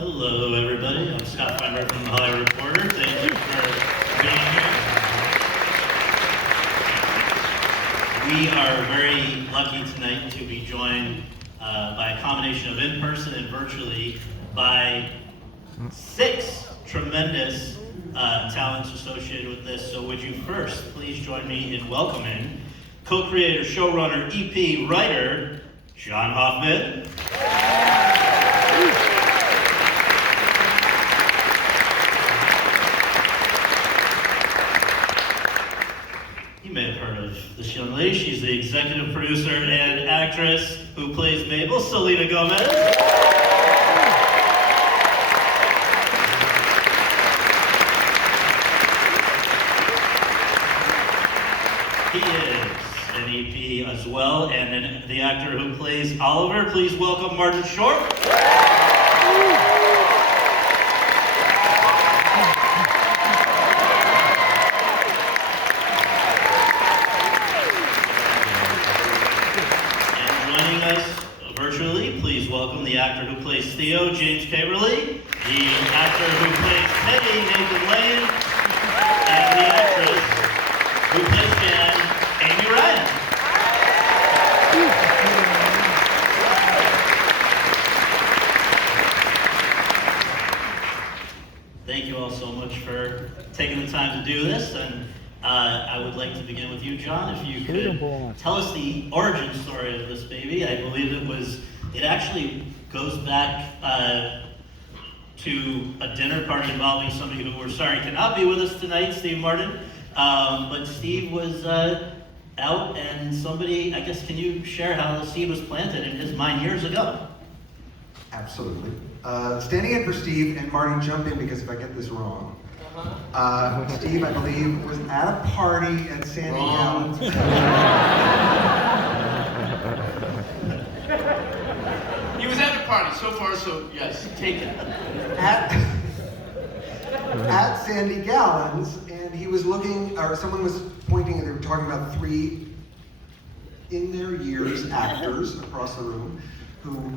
Hello, everybody. I'm Scott Feinberg from the Hollywood Reporter. Thank you for being here. We are very lucky tonight to be joined by a combination of in-person and virtually by 6 tremendous talents associated with this. So would you first please join me in welcoming co-creator, showrunner, EP, writer, John Hoffman. You may have heard of this young lady. She's the executive producer and actress who plays Mabel, Selena Gomez. He is an EP as well, and then the actor who plays Oliver. Please welcome Martin Short. Please welcome the actor who plays Theo, James Caverly, the actor who plays Teddy, Nathan Lane, and the actress who plays Jan, Amy Ryan. Thank you all so much for taking the time to do this, and I would like to begin with you, John. If you could tell us the origin story of this baby. I believe it actually goes back to a dinner party involving somebody who we're sorry cannot be with us tonight, Steve Martin. But Steve was out, and somebody, I guess, can you share how the seed was planted in his mind years ago? Absolutely. Standing in for Steve, and Martin, jump in because if I get this wrong. Steve, I believe, was at a party at Sandy Gallon's. He was at the party, so far, so yes, take it. At Sandy Gallon's, and he was looking, or someone was pointing, and they were talking about 3 in their years actors across the room who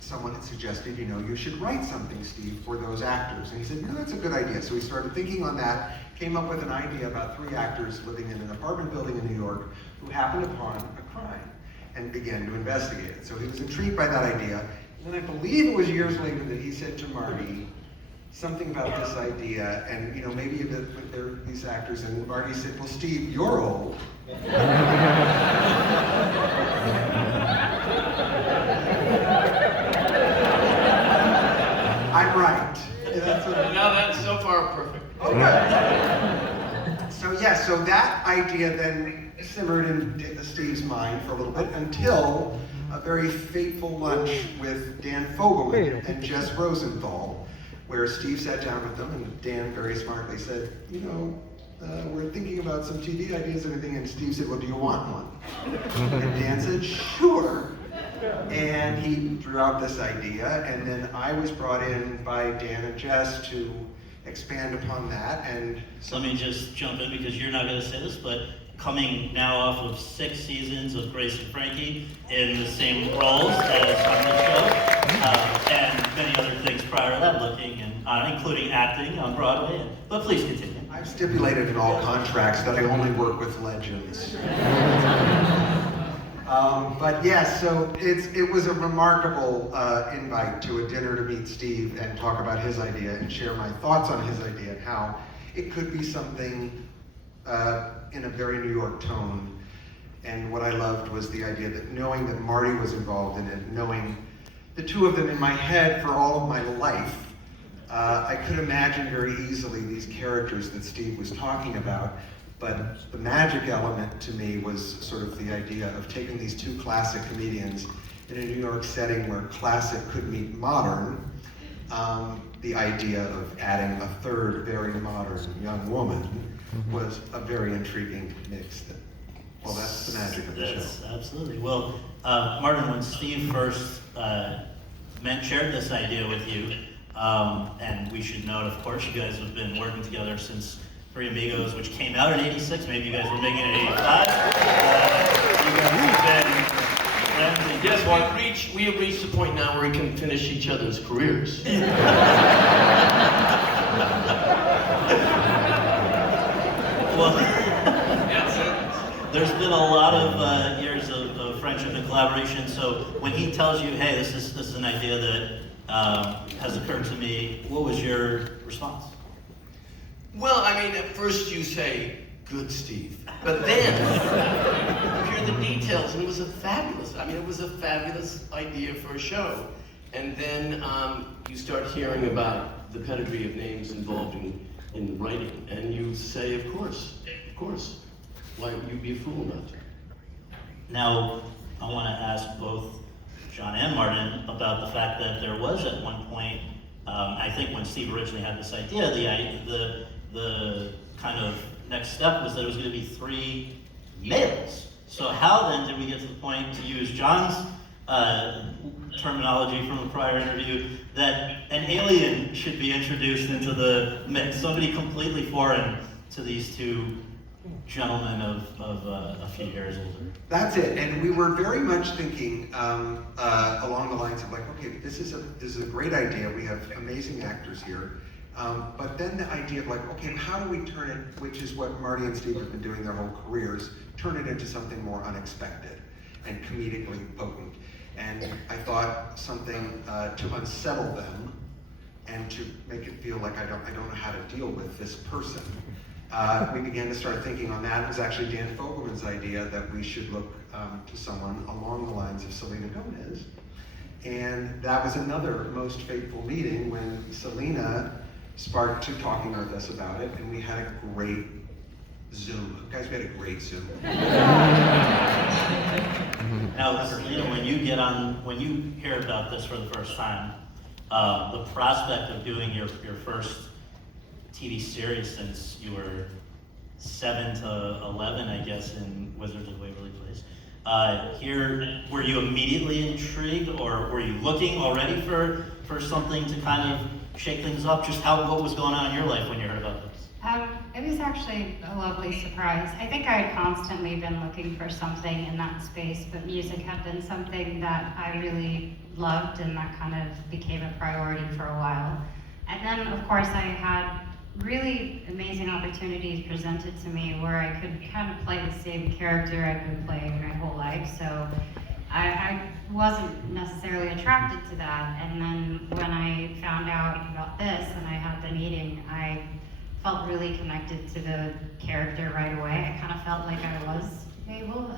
someone had suggested, you should write something, Steve, for those actors. And he said, that's a good idea. So he started thinking on that, came up with an idea about 3 actors living in an apartment building in New York who happened upon a crime and began to investigate it. So he was intrigued by that idea. And then I believe it was years later that he said to Marty something about this idea, and maybe that there are these actors, and Marty said, well, Steve, you're old. I'm right. Now that's so far perfect. Okay. So that idea then simmered in Steve's mind for a little bit until a very fateful lunch with Dan Fogelman and Jess Rosenthal, where Steve sat down with them, and Dan very smartly said, we're thinking about some TV ideas and everything, and Steve said, well, do you want one? And Dan said, sure. And he drew out this idea, and then I was brought in by Dan and Jess to expand upon that. And so let me just jump in because you're not going to say this, but coming now off of 6 seasons of Grace and Frankie in the same roles as on the show, and many other things prior to that, looking and including acting on Broadway. But please continue. I've stipulated in all contracts that I only work with legends. But yes, so it was a remarkable invite to a dinner to meet Steve and talk about his idea and share my thoughts on his idea and how it could be something in a very New York tone. And what I loved was the idea that knowing that Marty was involved in it, knowing the 2 of them in my head for all of my life, I could imagine very easily these characters that Steve was talking about. But the magic element to me was sort of the idea of taking these 2 classic comedians in a New York setting where classic could meet modern. The idea of adding a 3rd very modern young woman was a very intriguing mix. That's the magic of the show. Absolutely. Well, Martin, when Steve first shared this idea with you, and we should note, of course, you guys have been working together since Three Amigos, which came out in '86. Maybe you guys were making it in '85. You guys have been Ramsey. Yes, we have reached the point now where we can finish each other's careers. Well, Yes, there's been a lot of years of friendship and collaboration. So when he tells you, "Hey, this is an idea that has occurred to me," what was your response? well, I mean, at first you say, "Good, Steve," but then you hear the details, and it was a fabulous idea for a show. And then you start hearing about the pedigree of names involved in writing, and you say, of course. Why would you be a fool not to? Now, I want to ask both John and Martin about the fact that there was at one point, I think when Steve originally had this idea, the kind of next step was that it was going to be 3 males. So how then did we get to the point, to use John's terminology from a prior interview, that an alien should be introduced into the mix, somebody completely foreign to these 2 gentlemen of a few years older? That's it, and we were very much thinking along the lines of like, okay, this is a great idea. We have amazing actors here, but then the idea of like, okay, how do we turn it, which is what Marty and Steve have been doing their whole careers, turn it into something more unexpected and comedically potent. And I thought something to unsettle them and to make it feel like I don't know how to deal with this person. We began to start thinking on that. It was actually Dan Fogelman's idea that we should look to someone along the lines of Selena Gomez. And that was another most fateful meeting when Selena sparked to talking with us about it, and we had a great Zoom. Guys, we had a great Zoom. Now, Selena, when you hear about this for the first time, the prospect of doing your first TV series since you were 7 to 11, I guess, in Wizards of Waverly Place. Were you immediately intrigued, or were you looking already for something to kind of shake things up? Just what was going on in your life when you heard about this? It was actually a lovely surprise. I think I had constantly been looking for something in that space, but music had been something that I really loved, and that kind of became a priority for a while. And then, of course, I had really amazing opportunities presented to me where I could kind of play the same character I've been playing my whole life. So I wasn't necessarily attracted to that. And then when I found out about this and I had the meeting, I felt really connected to the character right away. I kind of felt like I was Mabel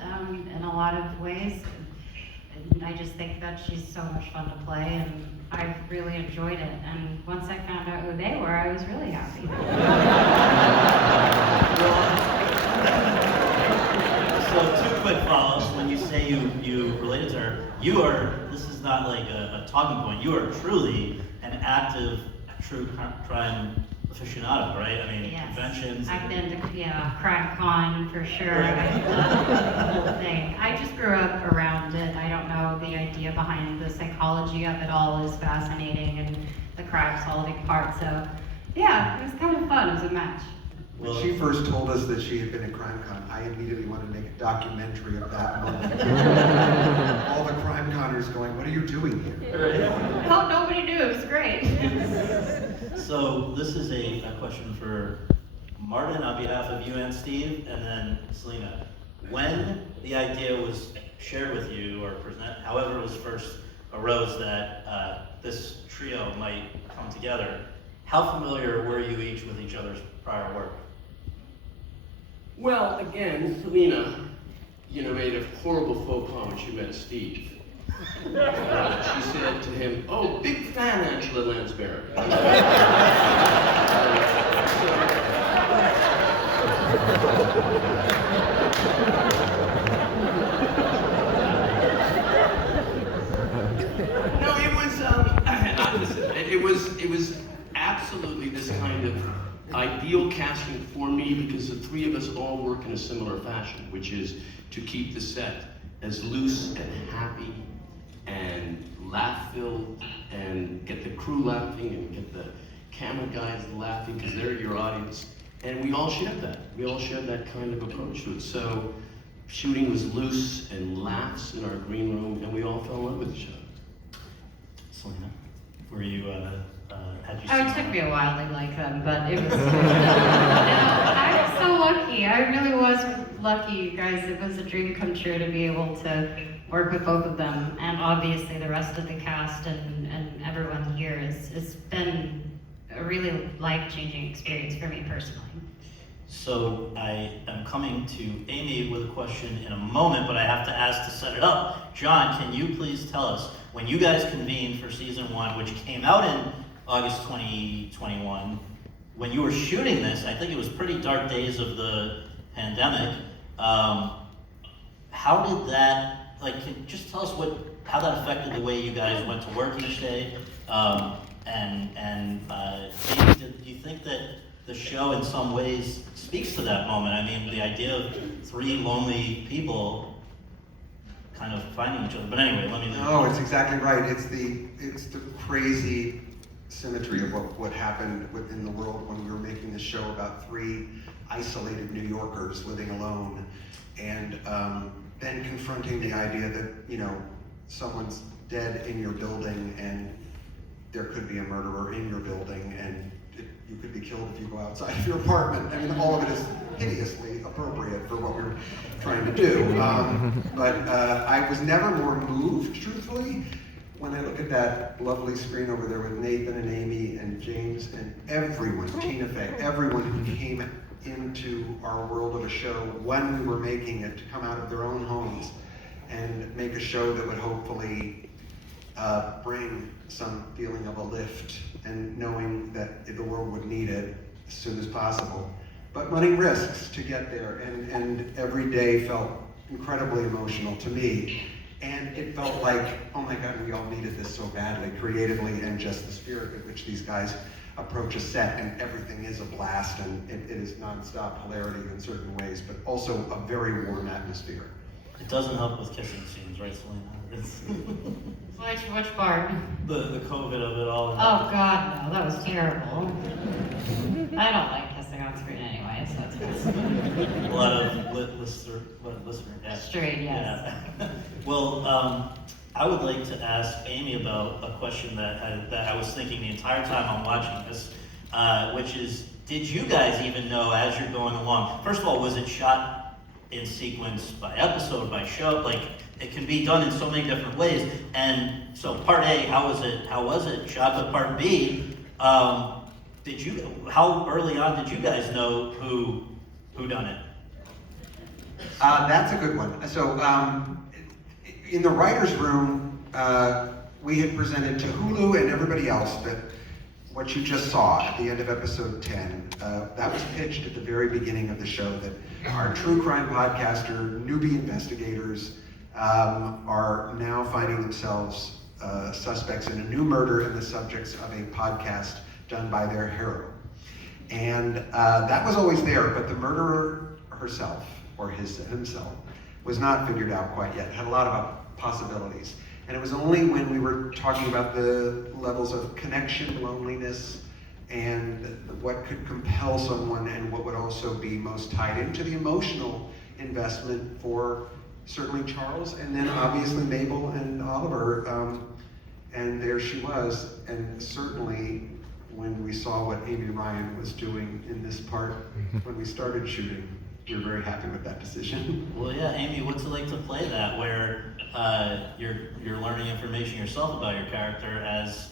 in a lot of ways. And I just think that she's so much fun to play, and I've really enjoyed it. And once I found out who they were, I was really happy. So 2 quick follow-ups. When you say you related to her, this is not like a talking point, you are truly an active true crime aficionado, right? I mean, Yes. conventions. I've been to Crime Con for sure. I've done the whole thing. I just grew up around it. I don't know, the idea behind the psychology of it all is fascinating, and the crime solving part. So yeah, it was kind of fun. It was a match. When she first told us that she had been at CrimeCon, I immediately wanted to make a documentary of that moment. All the CrimeConners going, "What are you doing here?" Oh, nobody knew. It was great. So this is a question for Martin on behalf of you and Steve, and then Selena. When the idea was shared with you, or however it was first arose that this trio might come together, how familiar were you each with each other's prior work? Well, again, Selena, made a horrible faux pas when she met Steve. She said to him, "Oh, big fan, Angela Lansbury." No, it was absolutely this kind of ideal casting for me, because the 3 of us all work in a similar fashion, which is to keep the set as loose and happy and laugh-filled, and get the crew laughing and get the camera guys laughing, because they're your audience. And we all shared that. We all shared that kind of approach to it. So shooting was loose and laughs in our green room, and we all fell in love with the show. Selena, were you, had you Oh, seen it took me a while to like them, but it was. I was so lucky. I really was lucky, you guys. It was a dream come true to be able to work with both of them, and obviously the rest of the cast and everyone here. It's been a really life-changing experience for me personally. So I am coming to Amy with a question in a moment, but I have to ask to set it up. John, can you please tell us, when you guys convened for season 1, which came out in August 2021, when you were shooting this, I think it was pretty dark days of the pandemic. How did that, just tell us how that affected the way you guys went to work each day? Amy, do you think that the show in some ways speaks to that moment? I mean, the idea of 3 lonely people kind of finding each other. But anyway, let me know. No, it's exactly right. It's the crazy symmetry of what happened within the world when we were making this show about 3 isolated New Yorkers living alone, and then confronting the idea that, you know, someone's dead in your building and there could be a murderer in your building, and you could be killed if you go outside of your apartment. I mean, all of it is hideously appropriate for what we're trying to do. But I was never more moved, truthfully, when I look at that lovely screen over there with Nathan and Amy and James and everyone, Tina Fey, everyone who came into our world of a show when we were making it, to come out of their own homes and make a show that would hopefully bring some feeling of a lift, and knowing that the world would need it as soon as possible, but running risks to get there. And every day felt incredibly emotional to me, and it felt like, oh my God, we all needed this so badly, creatively, and just the spirit at which these guys approach a set, and everything is a blast, and it is nonstop hilarity in certain ways, but also a very warm atmosphere. It doesn't help with kissing scenes, right, Selena? Which part? The COVID of it all. Oh God, no, that was terrible. I don't like kissing on screen anyway, so it's fine. A lot of listener. Yeah. Straight, yes. Yeah. Well, I would like to ask Amy about a question that I was thinking the entire time I'm watching this, which is, did you guys even know as you're going along? First of all, was it shot in sequence by episode, by show? Like, it can be done in so many different ways. And so part A, how was it shot? But part B, how early on did you guys know who done it? That's a good one. So in the writer's room, we had presented to Hulu and everybody else that what you just saw at the end of episode 10, that was pitched at the very beginning of the show, that our true crime podcaster, newbie investigators, are now finding themselves suspects in a new murder and the subjects of a podcast done by their hero. And that was always there, but the murderer herself, or himself, was not figured out quite yet. It had a lot of possibilities. And it was only when we were talking about the levels of connection, loneliness, and what could compel someone, and what would also be most tied into the emotional investment for certainly Charles, and then obviously Mabel and Oliver, and there she was. And certainly when we saw what Amy Ryan was doing in this part, when we started shooting, we were very happy with that decision. Well, yeah, Amy, what's it like to play that, where you're learning information yourself about your character as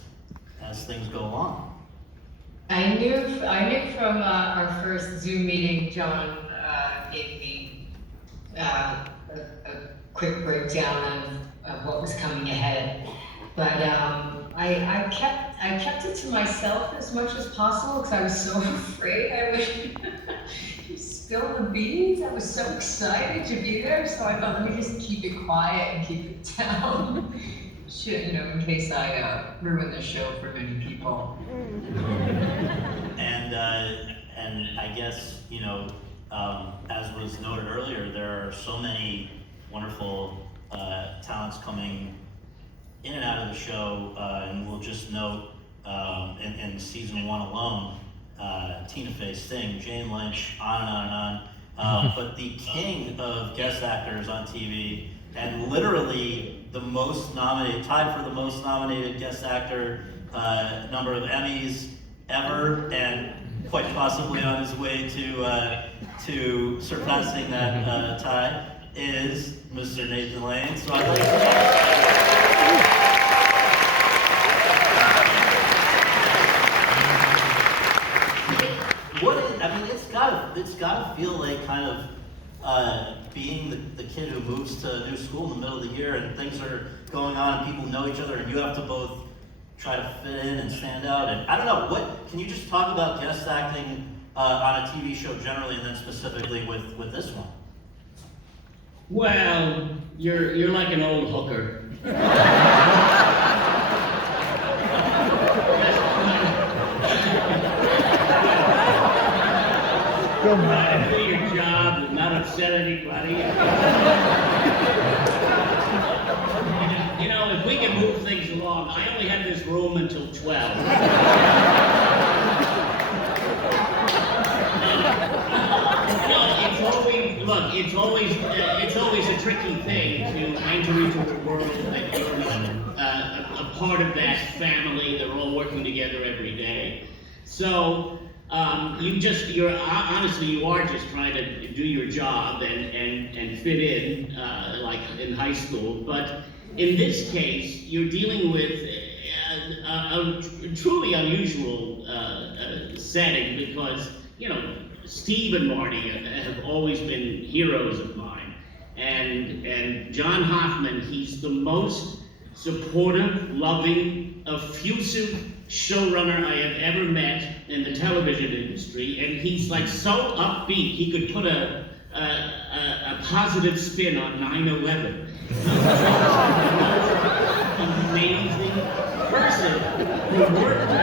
things go along? I knew from our first Zoom meeting, John gave me a quick breakdown of what was coming ahead, but I kept it to myself as much as possible because I was so afraid I would spill the beans. I was so excited to be there, so I thought, let me just keep it quiet and keep it down. In case I ruin the show for many people. And I guess, as was noted earlier, there are so many wonderful talents coming in and out of the show, and we'll just note in season 1 alone, Tina Fey, Sting, Jane Lynch, on and on and on. but the king of guest actors on TV, and literally the most nominated, tied for the most nominated guest actor number of Emmys ever, and quite possibly on his way to surpassing that tie, is Mr. Nathan Lane. So I'd like to it's gotta feel like kind of being the kid who moves to a new school in the middle of the year and things are going on and people know each other and you have to both try to fit in and stand out. And I don't know, can you just talk about guest acting on a TV show generally and then specifically with this one? Well, you're like an old hooker. Try to do your job and not upset anybody. You know, if we can move things along, I only have this room until 12. It's always a tricky thing to enter into a world that you're a part of that family. They're all working together every day. So honestly, you are just trying to do your job and fit in, like in high school. But in this case, you're dealing with a truly unusual setting because, you know, Steve and Marty have always been heroes of mine. And John Hoffman, he's the most supportive, loving, effusive showrunner I have ever met in the television industry. And he's like so upbeat, he could put a positive spin on 9/11. He's an amazing person who worked with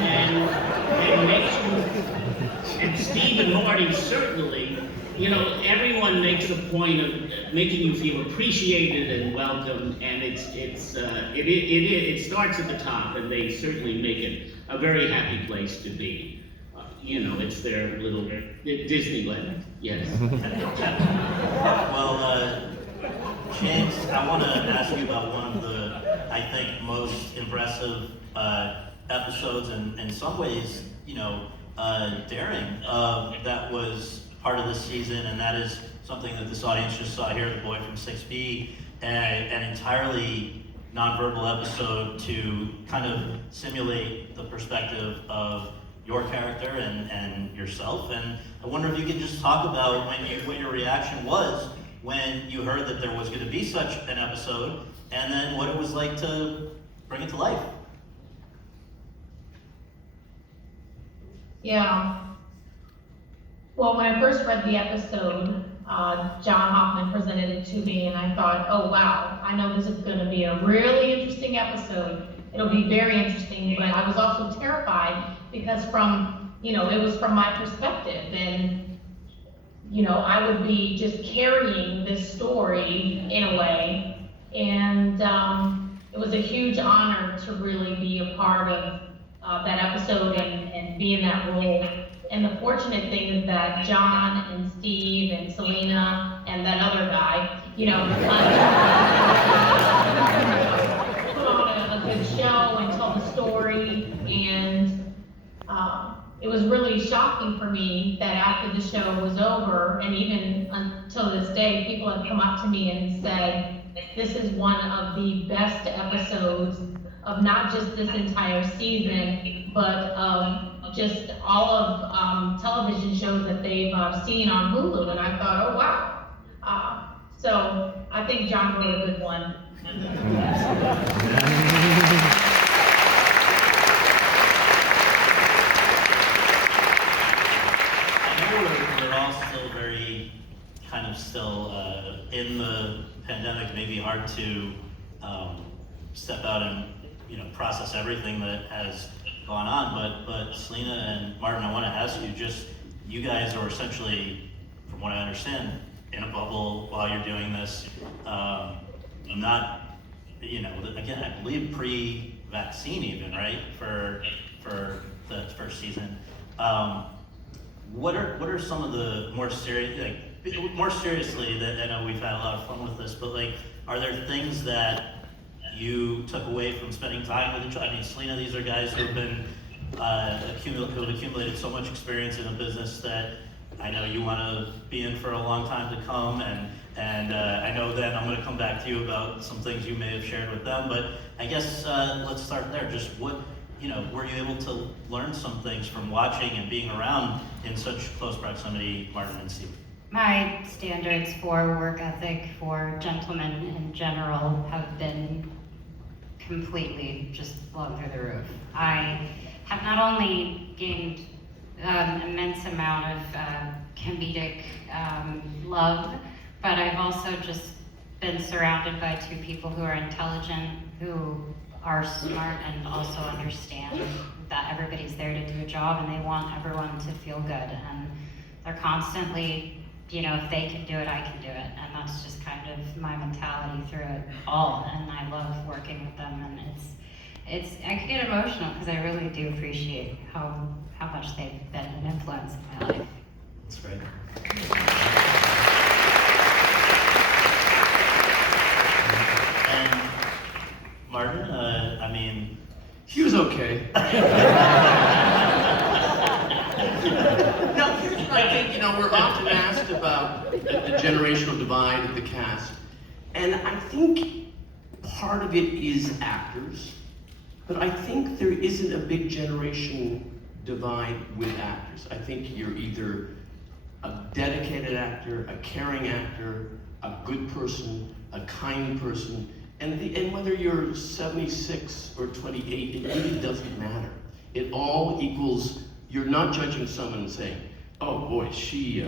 and makes you. And Steve and Marty certainly, you know, everyone makes a point of making you feel appreciated and welcome, and it starts at the top, and they certainly make it a very happy place to be. You know, it's their little Disneyland. Yes. Well, James, I want to ask you about one of the, I think, most impressive episodes, and in some ways, you know, daring that was part of this season, and that is something that this audience just saw here, The Boy from 6B, an entirely nonverbal episode to kind of simulate the perspective of your character and yourself. And I wonder if you could just talk about what your reaction was when you heard that there was going to be such an episode, and then what it was like to bring it to life. Yeah. Well, when I first read the episode, John Hoffman presented it to me, and I thought, oh wow, I know this is going to be a really interesting episode. It'll be very interesting, but I was also terrified because it was from my perspective, and, you know, I would be just carrying this story in a way, and it was a huge honor to really be a part of that episode and be in that role. And the fortunate thing is that John and Steve and Selena and that other guy, you know, put on a good show and tell the story. And it was really shocking for me that after the show was over, and even until this day, people have come up to me and said, this is one of the best episodes of not just this entire season, but just all of television shows that they've seen on Hulu. And I thought, oh wow. So I think John wrote a good one. We're all still very in the pandemic. Maybe hard to step out and process everything that has gone on. But Selena and Martin, I want to ask you, you guys are essentially, from what I understand, in a bubble while you're doing this. Not, again, I believe pre-vaccine even, right? For the first season. what are some of the more serious, like, more seriously, that I know we've had a lot of fun with this, but like, are there things that you took away from spending time with each other? I mean, Selena, these are guys who have been who have accumulated so much experience in a business that I know you want to be in for a long time to come, and I know then I'm going to come back to you about some things you may have shared with them, but I guess let's start there. Just what, were you able to learn some things from watching and being around in such close proximity, Martin and Steve? My standards for work ethic for gentlemen in general have been completely just blown through the roof. I have not only gained an immense amount of comedic love, but I've also just been surrounded by two people who are intelligent, who are smart, and also understand that everybody's there to do a job, and they want everyone to feel good. And they're constantly, if they can do it, I can do it. And that's just kind of my mentality through it all. And I love working with them, and I can get emotional because I really do appreciate how much they've been an influence in my life. That's great. And Martin, I mean, He was okay. No, here's what I think, we're often asked about the generational divide of the cast. And I think part of it is actors, but I think there isn't a big generation divide with actors. I think you're either a dedicated actor, a caring actor, a good person, a kind person, and whether you're 76 or 28, it really doesn't matter. It all equals, you're not judging someone and saying, oh boy, she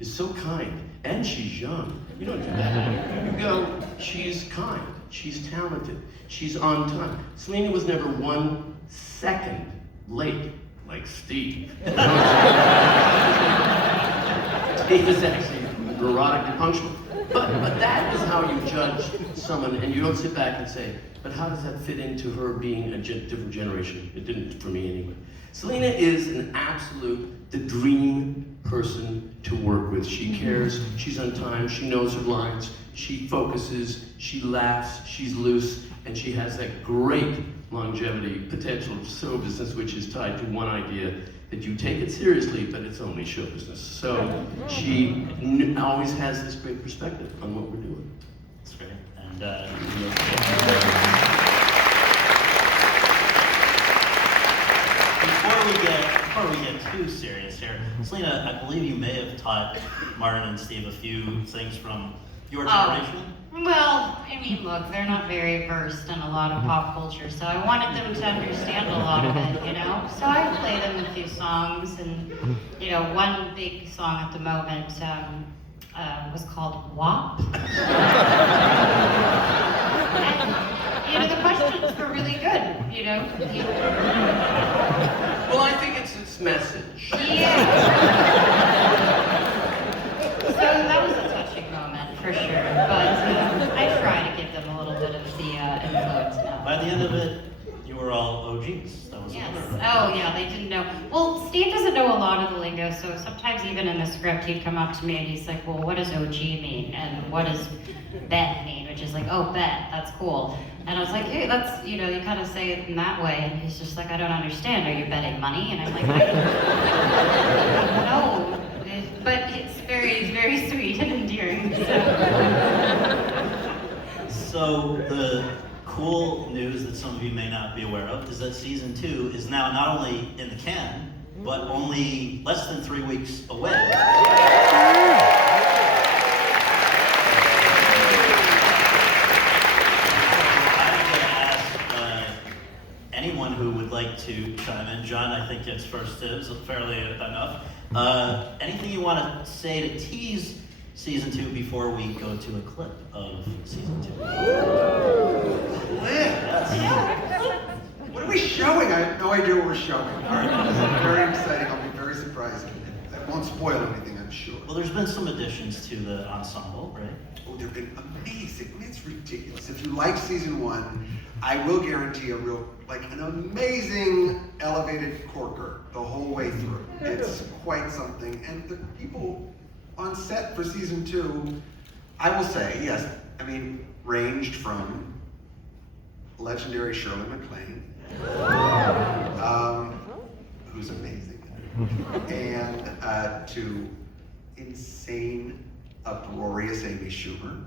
is so kind, and she's young. You don't do that. You go, she's kind, she's talented, she's on time. Selena was never 1 second late, like Steve. Steve is actually neurotically punctual. But that is how you judge someone, and you don't sit back and say, but how does that fit into her being a different generation? It didn't for me anyway. Selena is an absolute, the dream person to work with. She cares, she's on time, she knows her lines, she focuses, she laughs, she's loose, and she has that great longevity potential of show business, which is tied to one idea, that you take it seriously, but it's only show business. So she always has this great perspective on what we're doing. that's great. And before we get too serious here, Selena, I believe you may have taught Martin and Steve a few things from your generation. Well, I mean, look, they're not very versed in a lot of pop culture, so I wanted them to understand a lot of it, So I played them a few songs, and, one big song at the moment was called WAP. And, the questions were really good, Well, I think it's its message. Yeah. So that was a touching moment, for sure, but I try to give them a little bit of the influence now. By the end of it, you were all OGs. That was Yes. another. Oh, yeah, they didn't know. Well, Steve doesn't know a lot of the lingo, so sometimes even in the script, he'd come up to me and he's like, well, what does OG mean? And what does bet mean? Which is like, oh, bet, that's cool. And I was like, hey, that's, you kind of say it in that way. And he's just like, I don't understand. Are you betting money? And I'm like, no. But it's very sweet and endearing. So the cool news that some of you may not be aware of is that season 2 is now not only in the can, but only less than 3 weeks away. Anyone who would like to chime in, John, I think it's first dibs, fairly enough. Anything you want to say to tease season 2 before we go to a clip of season 2? What are we showing? I have no idea what we're showing. All right, this is very exciting. I'll be very surprised. won't spoil anything, I'm sure. Well, there's been some additions to the ensemble, right? Oh, they've been amazing. I mean, it's ridiculous. If you like season 1, I will guarantee an amazing elevated corker the whole way through. It's quite something. And the people on set for season 2, I will say, yes, I mean, ranged from legendary Shirley MacLaine, who's amazing, and to insane, uproarious Amy Schumer.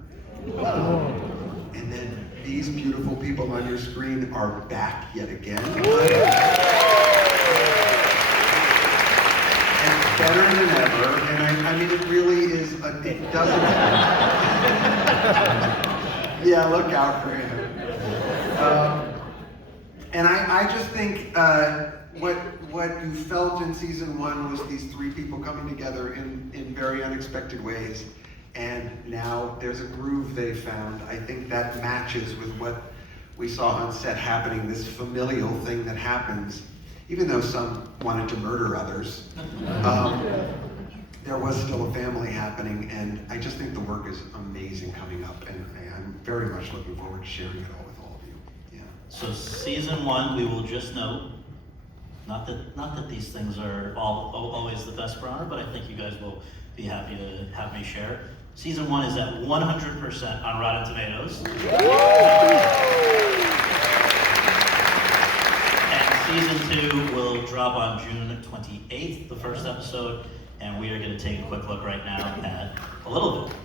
And then these beautiful people on your screen are back yet again. And better than ever, and I mean, it really is, it doesn't, yeah, look out for him. And I just think what you felt in season 1 was these 3 people coming together in very unexpected ways. And now there's a groove they found. I think that matches with what we saw on set happening, this familial thing that happens, even though some wanted to murder others. There was still a family happening, and I just think the work is amazing coming up, and I'm very much looking forward to sharing it all with all of you. Yeah. So season 1, we will just note, not that these things are always the best for honor, but I think you guys will be happy to have me share. Season 1 is at 100% on Rotten Tomatoes. And season 2 will drop on June 28th, the first episode, and we are going to take a quick look right now at a little bit.